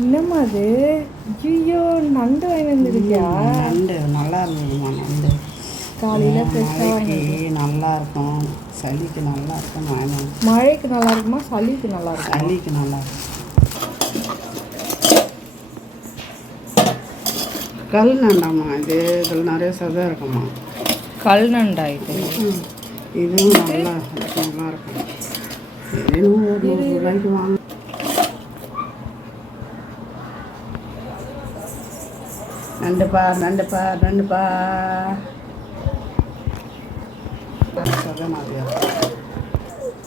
என்னம்மா அது? ஐயோ நண்டு வாங்கி வந்துருக்கியா? நண்டு. நல்லா இருந்ததுமா நண்டு. காலையில ஃப்ரெஷ்ஷாக வாங்கி நல்லா இருக்கும். சளிக்கு நல்லா இருக்கும் மழைக்கு நல்லா இருக்குமா? சளிக்கு நல்லா இருக்கும்? சளிக்கு நல்லா இருக்கும். கல் நண்டாம்மா இது. இதில் நிறைய சதை இருக்குமா கல் நண்டா இது. இதுவும் நல்லா நல்லா இருக்கும். இதுவும் ஒரு ரூபாய்க்கு வாங்க. நண்டுப்பா நண்டுப்பா நண்டுப்பா.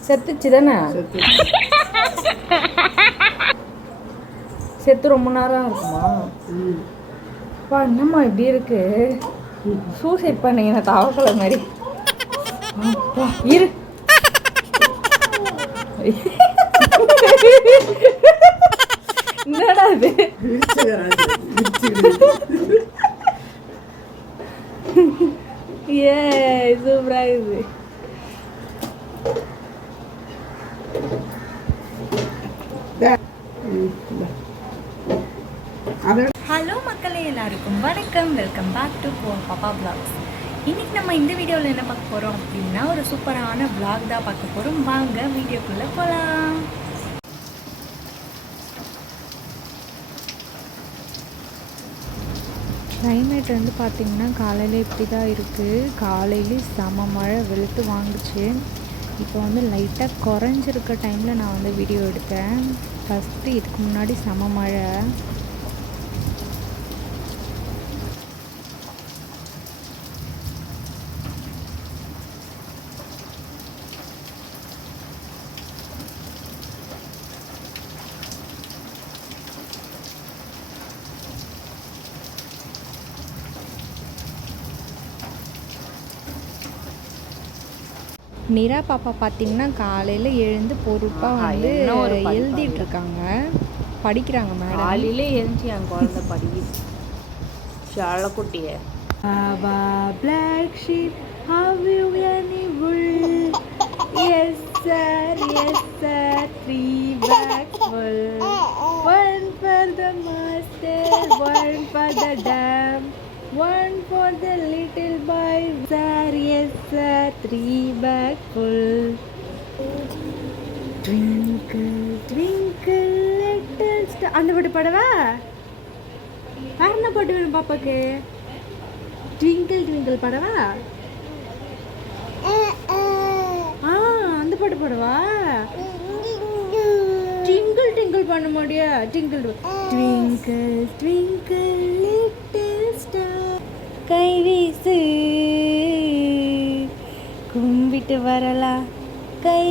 செத்துச்சு தானே? செத்து செத்து ரொம்ப நேரம் இருக்குமா? அப்பா என்னம்மா இப்படி இருக்கு? சூசைட் பண்ணீங்க தவக்கலை மாதிரி. இரு. என்னடா இது? ஏ சூப்பரா இது ஹலோ மக்களே எல்லாருக்கும் வணக்கம். Welcome back to Pappa blogs இன்னைக்கு நம்ம இந்த வீடியோவில் என்ன பார்க்க போகிறோம் அப்படின்னா ஒரு சூப்பரான பிளாக் தான் பார்க்க போகிறோம் வாங்க வீடியோக்குள்ளே போகலாம் கிளைமேட் வந்து பார்த்திங்கன்னா காலையில் இப்படி தான் இருக்குது காலையிலே செம மழை வெளுத்து வாங்குச்சு. இப்போ வந்து லைட்டாக குறைஞ்சிருக்க டைமில் நான் வந்து வீடியோ எடுத்தேன். ஃபஸ்ட்டு இதுக்கு முன்னாடி செம மழை. நிரா பாப்பா பார்த்தீங்கன்னா காலையில் எழுந்து பொறுப்பாக வந்து எழுதிட்டு இருக்காங்க படிக்கிறாங்க மேடம் காலையில எழுந்துச்சு என் குழந்தை படிக்குது ஷாலக்குட்டிய sheep, have you any wool? Yes sir, yes sir, three bags full. One for the master, one for the dam, one for the little boy. Sir, yes sir, three bags full. Twinkle, twinkle, little star. அந்த பாட்டு பாடவா? வேற என்ன பாட்டு வேணும் பாப்பாக்கு? Twinkle twinkle பாடவா? ஆ அந்த பாட்டு பாடவா? ட்விங்கிள் ட்விங்கிள் பண்ண முடியா twinkle twinkle twinkle little star கை வீசு. கும்பிட்டு வரலாம் கை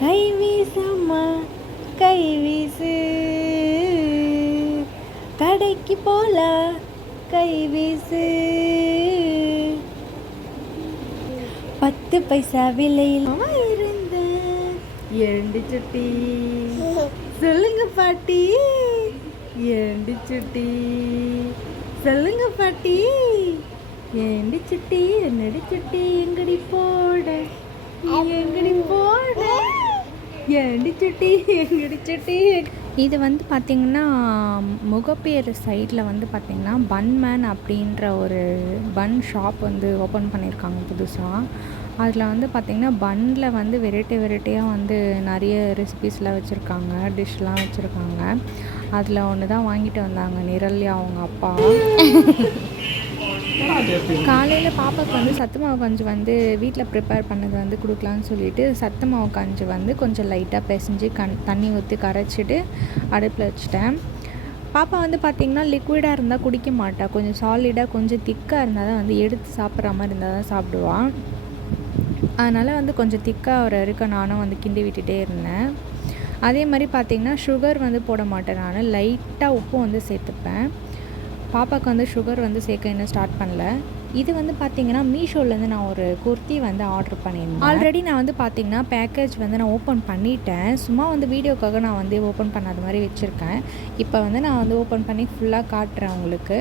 கைவீசம்மா கை கை கடைக்கு போலாம் கைவீசு பத்து பைசா விலையில் இருந்த ஏண்டி சுட்டி. சொல்லுங்க பாட்டி. ஏண்டி சுட்டி. சொல்லுங்க பாட்டி. ஏண்டி சுட்டி என்னடி சுட்டி? எங்கடி போட? எங்கடி போட? ஏண்டி சுட்டி? எங்கடி சுட்டி? இது வந்து பார்த்திங்கன்னா முகப்பேர் சைடில் வந்து பார்த்திங்கன்னா பன்மேன் அப்படின்ற ஒரு பன் ஷாப் வந்து ஓப்பன் பண்ணியிருக்காங்க புதுசாக அதில் வந்து பார்த்திங்கன்னா பன்னில் வந்து வெரைட்டி வெரைட்டியாக வந்து நிறைய ரெசிபீஸ்லாம் வச்சுருக்காங்க டிஷ்லாம் வச்சுருக்காங்க. அதில் ஒன்று தான் வாங்கிட்டு வந்தாங்க நிரல்யா அவங்க அப்பா. காலையில் பாப்பாவுக்கு வந்து சத்து மாவு கஞ்சி வந்து வீட்டில் ப்ரிப்பேர் பண்ணது வந்து கொடுக்கலான்னு சொல்லிட்டு சத்து மாவு கஞ்சி வந்து கொஞ்சம் லைட்டாக பிசைஞ்சு கண் தண்ணி ஊற்றி கரைச்சிட்டு அடுப்பில் வச்சுட்டேன். பாப்பா வந்து பார்த்திங்கன்னா லிக்விடாக இருந்தால் குடிக்க மாட்டா. கொஞ்சம் சாலிடாக கொஞ்சம் திக்காக இருந்தால் தான் வந்து எடுத்து சாப்பிட்ற மாதிரி இருந்தால் தான் சாப்பிடுவான் அதனால் வந்து கொஞ்சம் திக்காக ஒரு இருக்க நானும் வந்து கிண்டி விட்டுட்டே இருந்தேன். அதே மாதிரி பார்த்திங்கன்னா சுகர் வந்து போட மாட்டேன். நான் லைட்டாக உப்பு வந்து சேர்த்துப்பேன். பாப்பாவுக்கு வந்து சுகர் வந்து சேர்க்க இன்னும் ஸ்டார்ட் பண்ணல. இது வந்து பார்த்தீங்கன்னா மீஷோலேருந்து நான் ஒரு குர்த்தி வந்து ஆர்டர் பண்ணியிருந்தேன். ஆல்ரெடி நான் வந்து பார்த்தீங்கன்னா பேக்கேஜ் வந்து நான் ஓப்பன் பண்ணிட்டேன். சும்மா வந்து வீடியோக்காக நான் வந்து ஓப்பன் பண்ணாத மாதிரி வச்சுருக்கேன். இப்போ வந்து நான் வந்து ஓப்பன் பண்ணி ஃபுல்லாக காட்டுறேன் உங்களுக்கு.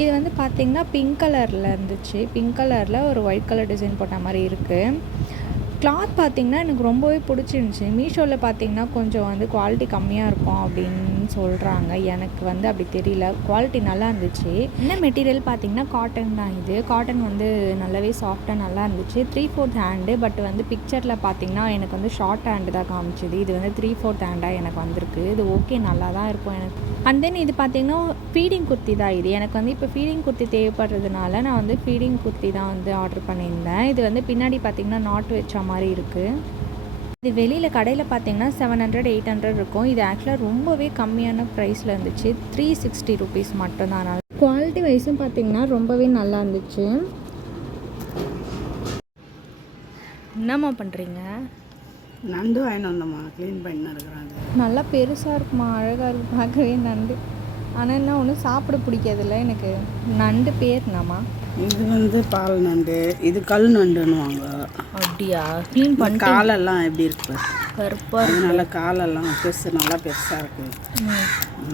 இது வந்து பார்த்தீங்கன்னா பிங்க் கலரில் இருந்துச்சு. பிங்க் கலரில் ஒரு ஒயிட் கலர் டிசைன் போட்ட மாதிரி இருக்குது கிளாத் பார்த்திங்கன்னா எனக்கு ரொம்பவே பிடிச்சிருந்துச்சி. மீஷோவில் பார்த்தீங்கன்னா கொஞ்சம் வந்து குவாலிட்டி கம்மியாக இருக்கும் அப்படின்னு சொல்கிறாங்க எனக்கு வந்து அப்படி தெரியல. குவாலிட்டி நல்லா இருந்துச்சு. என்ன மெட்டீரியல் பார்த்தீங்கன்னா காட்டன் தான் இது. காட்டன் வந்து நல்லாவே சாஃப்டாக நல்லா இருந்துச்சு. த்ரீ ஃபோர்த் ஹேண்டு பட் வந்து பிக்சரில் பார்த்தீங்கன்னா எனக்கு வந்து ஷார்ட் ஹேண்டு தான் காமிச்சிது. இது வந்து த்ரீ ஃபோர்த் ஹேண்டாக எனக்கு வந்திருக்கு. இது ஓகே நல்லா தான் இருக்கும் எனக்கு. அண்ட் தென் இது பார்த்தீங்கன்னா ஃபீடிங் குர்த்தி தான் இது. எனக்கு வந்து இப்போ ஃபீடிங் குர்த்தி தேவைப்படுறதுனால நான் வந்து ஃபீடிங் குர்த்தி தான் வந்து ஆர்டர் பண்ணியிருந்தேன். இது வந்து பின்னாடி பார்த்தீங்கன்னா நாட் வச்ச மாதிரி இருக்குது இது வெளியில் கடையில் பார்த்தீங்கன்னா செவன் ஹண்ட்ரட் எயிட் ஹண்ட்ரட் இருக்கும். இது ஆக்சுவலாக ரொம்பவே கம்மியான ப்ரைஸில் இருந்துச்சு. த்ரீ சிக்ஸ்டி ருபீஸ் மட்டும்தான் குவாலிட்டி வைஸும் பார்த்தீங்கன்னா ரொம்பவே நல்லா இருந்துச்சு. என்னம்மா பண்ணுறீங்க நண்டு வாங்கிட்டு வந்தோம்மா. க்ளீன் பண்ணி இருக்கிறாங்க நல்லா பெருசாக இருக்குமா? அழகாக இருக்கு. பார்க்கவே நண்டு. ஆனால் என்ன ஒன்று சாப்பிட பிடிக்காதுல்ல எனக்கு. நண்டு பேர் என்னம்மா? இது வந்து பால் நண்டு. இது கல் நண்டுன்னுவாங்க. அப்படியா? க்ளீன் இந்த காலெல்லாம் எப்படி இருக்கு. கருப்பாக அது நல்லா காலெல்லாம் பெருசு நல்லா பெருசாக இருக்குது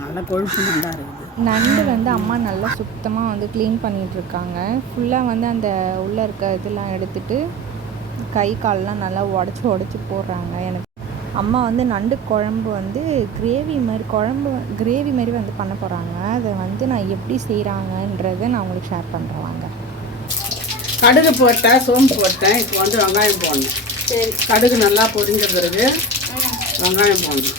நல்லா கொழுப்பு நல்லா இருக்குது. நண்டு வந்து அம்மா நல்லா சுத்தமாக வந்து க்ளீன் பண்ணிட்டு இருக்காங்க. ஃபுல்லாக வந்து அந்த உள்ளே இருக்க இதெல்லாம் எடுத்துட்டு கை கால்லாம் நல்லா உடச்சி உடச்சி போடுறாங்க. எனக்கு அம்மா வந்து நண்டு குழம்பு வந்து கிரேவி மாதிரி குழம்பு கிரேவி மாதிரி வந்து பண்ண போகிறாங்க அதை வந்து நான் எப்படி செய்கிறாங்கன்றதை நான் உங்களுக்கு ஷேர் பண்ணுறேன் வாங்க. கடுகு போட்டேன் சோம்பு போட்டேன். இப்போ வந்து வெங்காயம் போடணும். சரி. கடுகு நல்லா பொரிஞ்ச பிறகு வெங்காயம் போடணும்.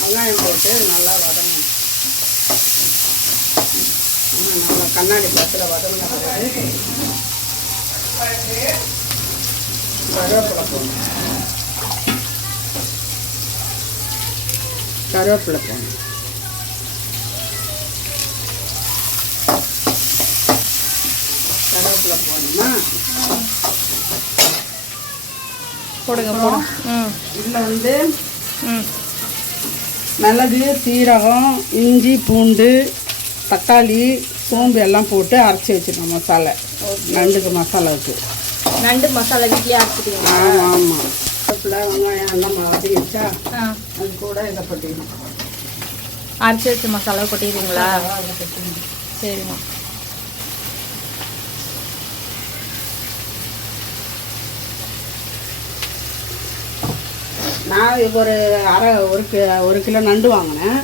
வெங்காயம் போட்டு நல்லா வதங்கணும். நல்லா கண்ணாடி பத்தில் வதங்கின பிறகு கருவேப்பிலை போடணும். கருவேப்பிலை போடணும். கருவேப்பிலை போடணுமா போடுங்க போடும் ம் இதில் வந்து ம். மிளகு சீரகம் இஞ்சி பூண்டு தக்காளி சோம்பு எல்லாம் போட்டு அரைச்சி வச்சுருக்கோம் மசாலா. நண்டுக்கு மசாலாவுக்கு. நண்டு மசாலா வீட்லயே அரைச்சிட்டீங்க ஆமாம் ஆமாம் வெங்காயம் எல்லாம் வதக்கி வச்சா அது கூட இதை போட்டிக்கணும் அரைச்சி வச்ச மசாலா கொட்டிக்கணும் சரிம்மா. நான் ஒரு அரை ஒரு கி ஒரு கிலோ நண்டு வாங்கினேன்.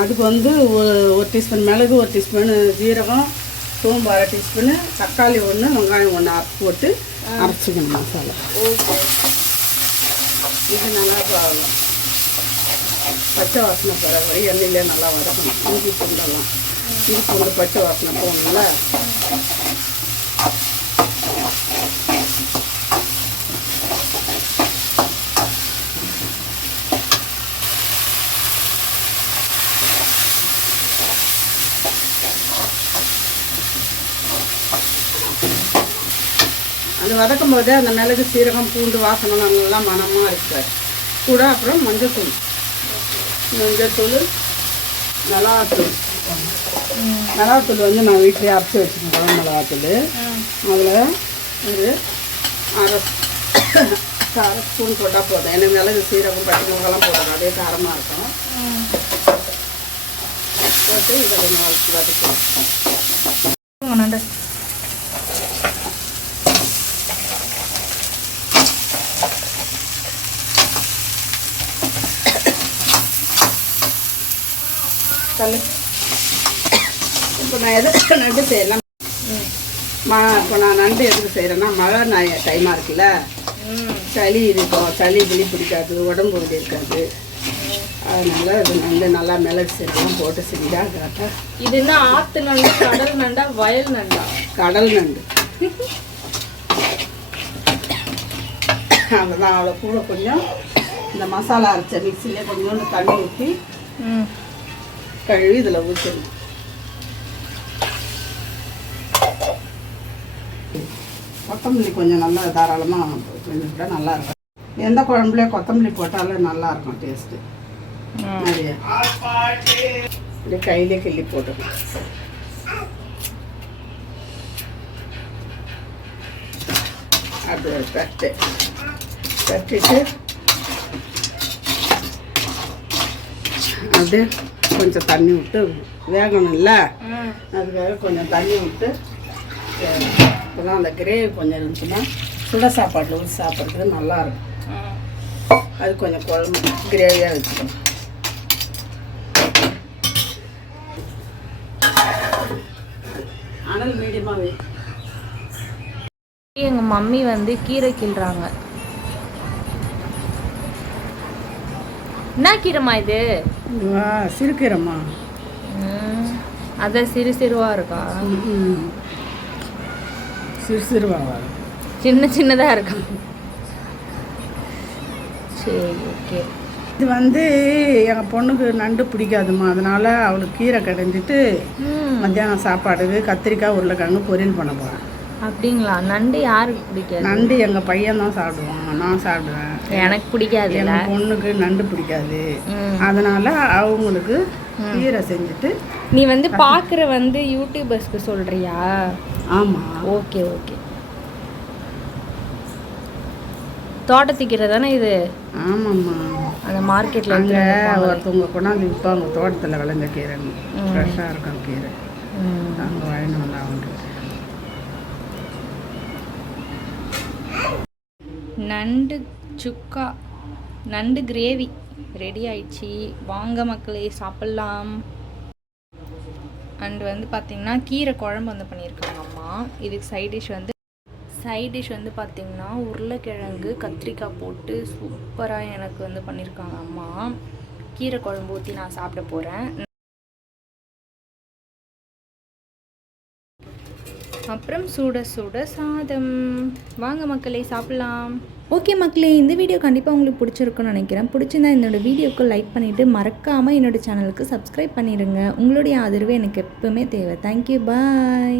அதுக்கு வந்து ஒரு ஒரு டீஸ்பூன் மிளகு ஒரு டீஸ்பூன் ஜீரகம் சோம்பு அரை டீஸ்பூனு தக்காளி ஒன்று வெங்காயம் ஒன்று அரைச்சி போட்டு அரைச்சிக்கணும் மசாலா. இது நல்லா பச்சை வாசனை போகிற வரை எண்ணெயிலே நல்லா வதக்கணும். இஞ்சி பூண்டெல்லாம் இஞ்சி பூண்டு பச்சை வாசனை போகணும்ல. அது வதக்கும் போதே அந்த மிளகு சீரகம் பூண்டு வாசனை நல்லா மணமாக இருக்கு. கூட அப்புறம் மஞ்சத்தூள். மஞ்சத்தூள் மிளகாத்தூள். மிளகாத்தூள் வந்து நான் வீட்டிலே அரைச்சி வச்சுருக்கேன் மிளகாத்தூள். அதில் ஒரு அரை அரை ஸ்பூன் போட்டால் போதும். எனக்கு மிளகு சீரகம் பச்சை மிளகாலாம் போடணும் அதே காரமாக இருக்கும். போட்டு இதை கொஞ்சம் வதக்கி வதக்கணும் சொல்லு இப்போ நான் எதுக்கு நண்டு செய்யலாம் மா இப்போ நான் நண்டு எதுக்கு செய்கிறேன்னா மழை நாய் டைமாக இருக்குல்ல? சளி இருக்கும் சளி கிளி பிடிக்காது உடம்பு வலி இருக்காது. அதனால இது நண்டு நல்லா மிளகு சீரகம் போட்டு செஞ்சா கரெக்டாக இது என்ன ஆத்து நண்டா கடல் நண்டா வயல் நண்டா? கடல் நண்டு. அவ்வளோதான் அவ்வளோ கூட கொஞ்சம் இந்த மசாலா அரைச்ச மிக்சிலே கொஞ்சோண்டு தண்ணி ஊற்றி கழுவி இதில் ஊற்றணும் கொத்தமல்லி கொஞ்சம் நல்லா தாராளமாக கொஞ்சம் நல்லா இருக்கும். எந்த குழம்புலையும் கொத்தமல்லி போட்டாலும் நல்லா இருக்கும் டேஸ்ட்டு நிறைய இப்படி கையிலே கிள்ளி போட்டுக்கலாம் அப்படி ஒரு தட்டு. தட்டிட்டு அப்படியே கொஞ்சம் தண்ணி விட்டு வேகணும்ல? அதுக்காக கொஞ்சம் தண்ணி விட்டு இப்போதான் அந்த கிரேவி கொஞ்சம் இருந்துச்சுன்னா சுட சாப்பாட்டில் ஊற்றி சாப்பிட்றதுக்கு நல்லா இருக்கும் அது கொஞ்சம் குழம்பு கிரேவியாக வச்சுக்கணும். அனல் மீடியமாக வை எங்கள் மம்மி வந்து கீரை கிள்றாங்க. என்ன கீரைம்மா இது? சிறுக்கீரம்மா. அதான் சிறு சிறுவா இருக்கா? சிறு சிறுவாவா? சின்ன சின்னதாக இருக்கா? சரி ஓகே. இது வந்து எங்கள் பொண்ணுக்கு நண்டு பிடிக்காதுமா அதனால அவளுக்கு கீரை கடைஞ்சிட்டு மத்தியானம் சாப்பாடுக்கு கத்திரிக்காய் உருளைக்கிழங்கு பொரியல் பண்ண போகிறேன் அப்படிங்களா? நண்டு யாருக்கு பிடிக்காது? நண்டு எங்கள் பையன் தான் சாப்பிடுவான். நான் சாப்பிடுவேன். எனக்கு பிடிக்காது எங்கள் பொண்ணுக்கு நண்டு பிடிக்காது. அதனால அவங்களுக்கு கீரை செஞ்சுட்டு நீ வந்து பார்க்குற வந்து யூடியூபர்ஸ்க்கு சொல்கிறியா ஆமாம் ஓகே ஓகே. தோட்டத்துக்கீரை தானே இது? ஆமாம்மா. அந்த மார்க்கெட்டில் அங்கே ஒருத்தவங்க கொண்டாந்து விற்பாங்க தோட்டத்தில் விளைஞ்ச கீரை ஃப்ரெஷ்ஷாக இருக்கும் கீரை. நாங்கள் வாங்கிட்டு வந்தோம் அவங்களுக்கு நண்டு சுக்கா நண்டு கிரேவி ரெடி ஆயிடுச்சு. வாங்க மக்களே சாப்பிட்லாம். அண்ட் வந்து பார்த்திங்கன்னா கீரை குழம்பு வந்து பண்ணியிருக்காங்க அம்மா. இதுக்கு சைட் டிஷ் வந்து சைட் டிஷ் வந்து பார்த்திங்கன்னா உருளைக்கிழங்கு கத்திரிக்காய் போட்டு சூப்பராக எனக்கு வந்து பண்ணியிருக்காங்க அம்மா. கீரை குழம்பு ஊற்றி நான் சாப்பிட போகிறேன் அப்புறம் சுட சுட சாதம். வாங்க மக்களே சாப்பிட்லாம். ஓகே மக்களே இந்த வீடியோ கண்டிப்பாக உங்களுக்கு பிடிச்சிருக்குன்னு நினைக்கிறேன். பிடிச்சிருந்தா என்னோடய வீடியோக்கு லைக் பண்ணிவிட்டு மறக்காமல் என்னோட சேனலுக்கு சப்ஸ்கிரைப் பண்ணிடுங்க உங்களுடைய ஆதரவு எனக்கு எப்பவுமே தேவை. Thank you bye